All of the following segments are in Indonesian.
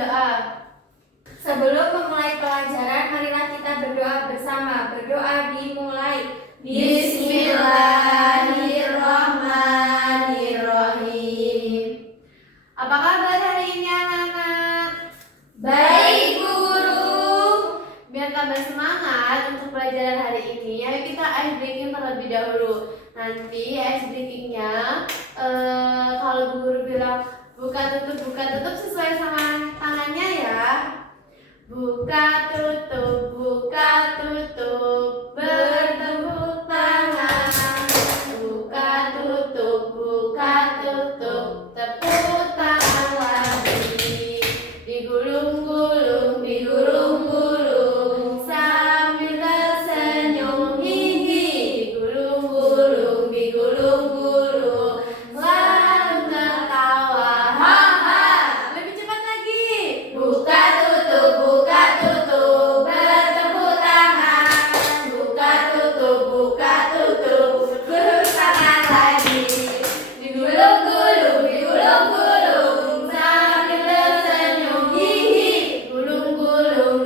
doa. Sebelum memulai pelajaran, marilah kita berdoa bersama. Berdoa dimulai. Bismillahirrahmanirrahim. Apa kabar hari ini anak-anak? Baik, Bu Guru. Biar tambah semangat untuk pelajaran hari ini, ayo kita ice breaking terlebih dahulu. Nanti ice breakingnya kalau Bu Guru bilang buka tutup sesuai sama tangannya ya. Buka tutup, bertepuk tangan. Buka tutup, tepuk tangan lagi. Digulung-gulung, sambil tersenyum hihi. Digulung-gulung, lalu tertawa haha. Lebih cepat lagi. Buka tutup, bertepuk tangan. Buka tutup, tangan lagi. Digulung-gulung, sambil tersenyum hihi. Gulung-gulung,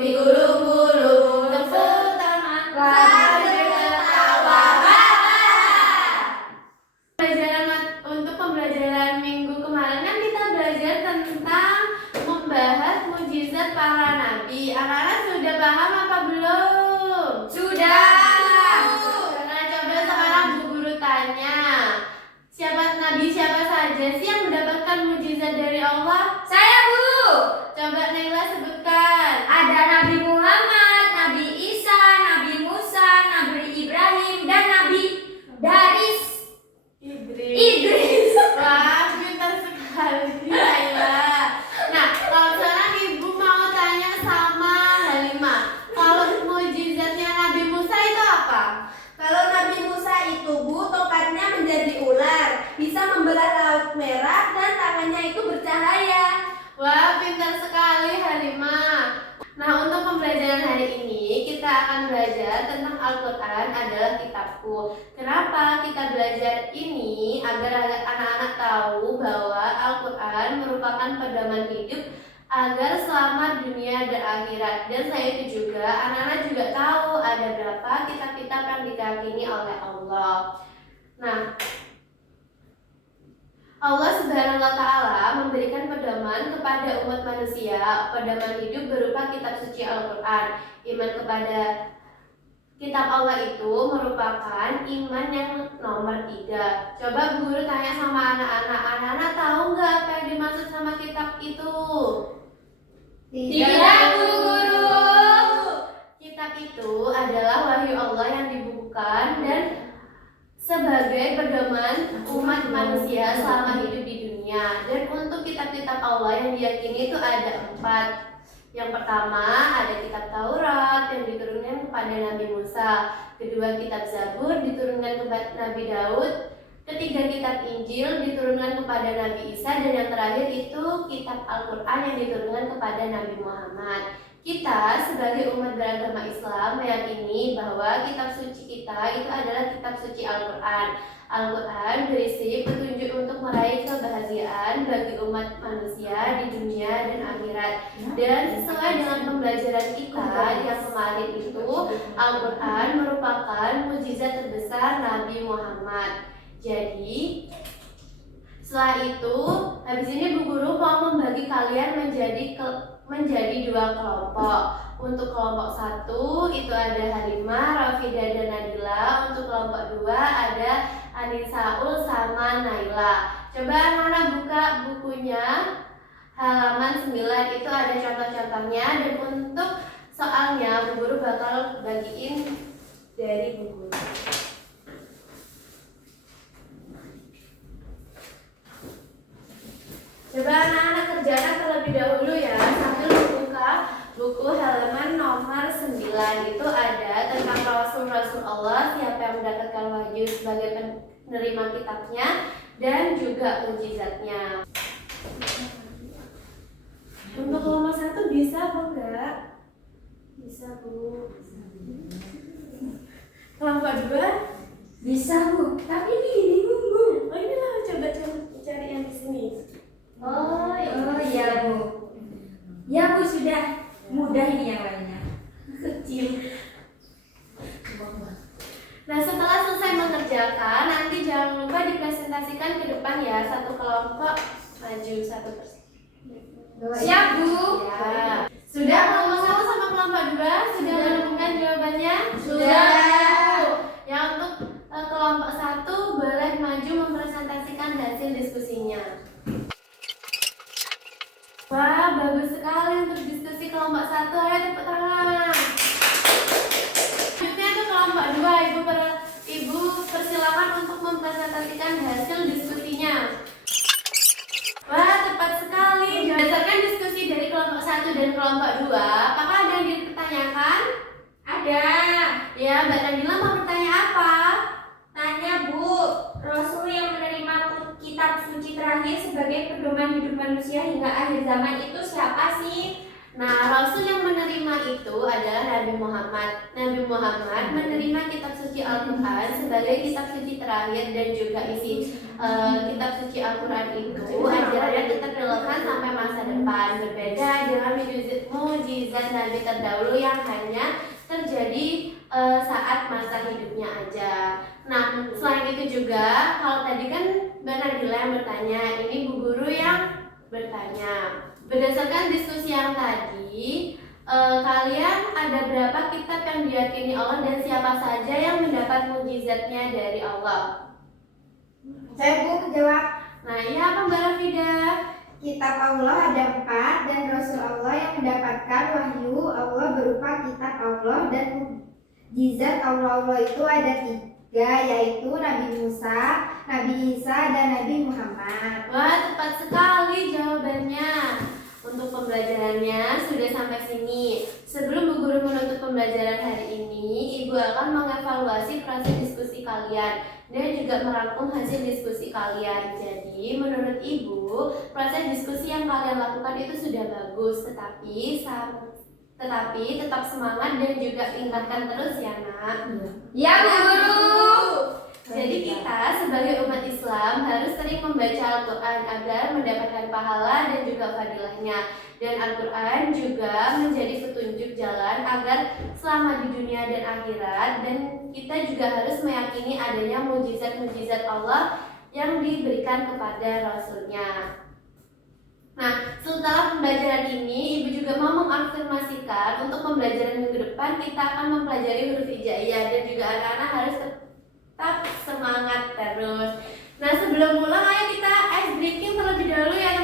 tepuk tangan sambil tertawa haha. Untuk pembelajaran minggu kemarin kan kita belajar tentang membahas mukjizat para nabi. Anak-anak sudah paham apa belum? Sudah. Nah, coba sekarang Bu Guru tanya, siapa saja sih yang mendapatkan mukjizat dari Allah? Saya, Bu. Coba Naila sebutkan. Ada Nabi Muhammad, Nabi Isa, Nabi Musa, Nabi Ibrahim, dan Nabi Idris. Wah, pintar sekali Naila. Nah, kalau sekarang Ibu mau tanya sama Halimah, kalau mukjizatnya Nabi Musa itu apa? Kalau Nabi Musa itu, Bu, tongkatnya menjadi ular, bisa membelah laut merah, dan tangannya itu bercahaya. Wah, pintar sekali Halimah. Nah, untuk pembelajaran hari ini kita akan belajar tentang Al-Quran adalah kitabku. Kenapa kita belajar ini? Agar anak-anak tahu bahwa Al-Quran merupakan pedoman hidup agar selamat dunia dan akhirat. Dan selain itu juga anak-anak juga tahu ada berapa kitab-kitab yang diyakini oleh Allah. Nah, Allah Subhanahu wa Ta'ala memberikan pedoman kepada umat manusia, pedoman hidup berupa kitab suci Al-Quran. Iman kepada kitab Allah itu merupakan iman yang nomor 3. Coba Bu Guru tanya sama anak-anak tahu nggak apa yang dimaksud sama kitab itu? Tidak, Bu Guru. Kitab itu adalah wahyu Allah yang dibukukan dan sebagai pedoman umat manusia selama hidup di dunia. Dan untuk kitab-kitab Allah yang diyakini itu ada 4. Yang pertama ada kitab Taurat yang diturunkan kepada Nabi Musa. Kedua, kitab Zabur diturunkan kepada Nabi Daud. Ketiga, kitab Injil diturunkan kepada Nabi Isa. Dan yang terakhir itu kitab Al-Quran yang diturunkan kepada Nabi Muhammad. Kita sebagai umat beragama Islam meyakini bahwa kitab suci kita itu adalah kitab suci Al-Quran. Al-Quran berisi petunjuk untuk meraih kebahagiaan bagi umat manusia di dunia dan akhirat. Dan sesuai dengan pembelajaran kita yang kemarin itu, Al-Quran merupakan mukjizat terbesar Nabi Muhammad. Jadi setelah itu, habis ini Bu Guru mau membagi kalian menjadi 2 kelompok. Untuk kelompok 1 itu ada Halimah, Rafidah, dan Nadila. Untuk kelompok 2 ada Anisaul sama Naila. Coba anak-anak buka bukunya halaman 9, itu ada contoh-contohnya. Dan untuk soalnya Bu Guru bakal bagiin dari buku. Coba anak-anak kerjakan terlebih dahulu ya, sambil membuka buku halaman nomor 9. Itu ada tentang Rasul-Rasul Allah, siapa yang mendapatkan wahyu sebagai penerima kitabnya, dan juga mukjizatnya. Untuk kelompok 1 bisa Bu enggak? Bisa Bu. Kelompok 2 Bisa, Bu. Tapi ini bingung, Bu. oh inilah coba cari yang di sini. Oh iya, Bu. sudah mudah ini yang lainnya. Kecil. Nah, setelah selesai mengerjakan, nanti jangan lupa dipresentasikan ke depan ya, satu kelompok maju satu persatu. Siap, Bu? Ya. Sudah kelompok satu sama kelompok dua sudah menemukan jawabannya? Sudah. Ya, untuk kelompok satu boleh maju mempresentasikan hasil diskusinya. Wah, bagus sekali untuk diskusi kelompok satu. Ayo tepuk tangan. Selanjutnya ke kelompok dua, Ibu persilakan untuk mempresentasikan hasil diskusinya. Wah, tepat sekali. Berdasarkan diskusi dari kelompok satu dan kelompok dua, apakah ada yang dipertanyakan? Ada. Ya, Mbak Nabila mau bertanya apa? Tanya, Bu, Rasul yang menerima kitab suci terakhir sebagai pedoman hidup manusia hingga akhir zaman itu siapa sih? Nah, Rasul yang menerima itu adalah Nabi Muhammad. Nabi Muhammad menerima kitab suci Al-Quran sebagai kitab suci terakhir, dan juga isi kitab suci Al-Quran itu ajarannya tetap relevan sampai masa depan. Berbeda dengan mujizat Nabi terdahulu yang hanya terjadi saat masa hidupnya aja. Nah, selain itu juga, kalau tadi kan Mbak Nabila yang bertanya, ini Bu Guru yang bertanya. Berdasarkan diskusi yang tadi, kalian ada berapa kitab yang diyakini Allah dan siapa saja yang mendapat mukjizatnya dari Allah? Saya Bu jawab. Nah, iya apa Mbak Rafida? Kitab Allah ada 4 dan Rasul Allah yang mendapatkan wahyu Allah berupa kitab Allah, dan mukjizat Allah itu ada 3, yaitu Nabi Musa, Nabi Isa, dan Nabi Muhammad. Wah, tepat sekali jawabannya. Untuk pembelajarannya sudah sampai sini. Sebelum Bu Guru menutup pembelajaran hari ini, Ibu akan mengevaluasi proses diskusi kalian dan juga merangkum hasil diskusi kalian. Jadi, menurut Ibu, proses diskusi yang kalian lakukan itu sudah bagus, tetapi tetap semangat dan juga tingkatkan terus ya, Nak. Ya, Bu Guru. Jadi kita sebagai umat Islam harus sering membaca Al-Quran agar mendapatkan pahala dan juga fadilahnya. Dan Al-Quran juga menjadi petunjuk jalan agar selama di dunia dan akhirat. Dan kita juga harus meyakini adanya mujizat-mujizat Allah yang diberikan kepada Rasulnya. Nah, setelah pembelajaran ini, Ibu juga mau mengafirmasikan untuk pembelajaran minggu depan kita akan mempelajari huruf hijaiyah, dan juga anak-anak harus tetap semangat terus. Nah, sebelum pulang ayo kita ice breaking terlebih dahulu ya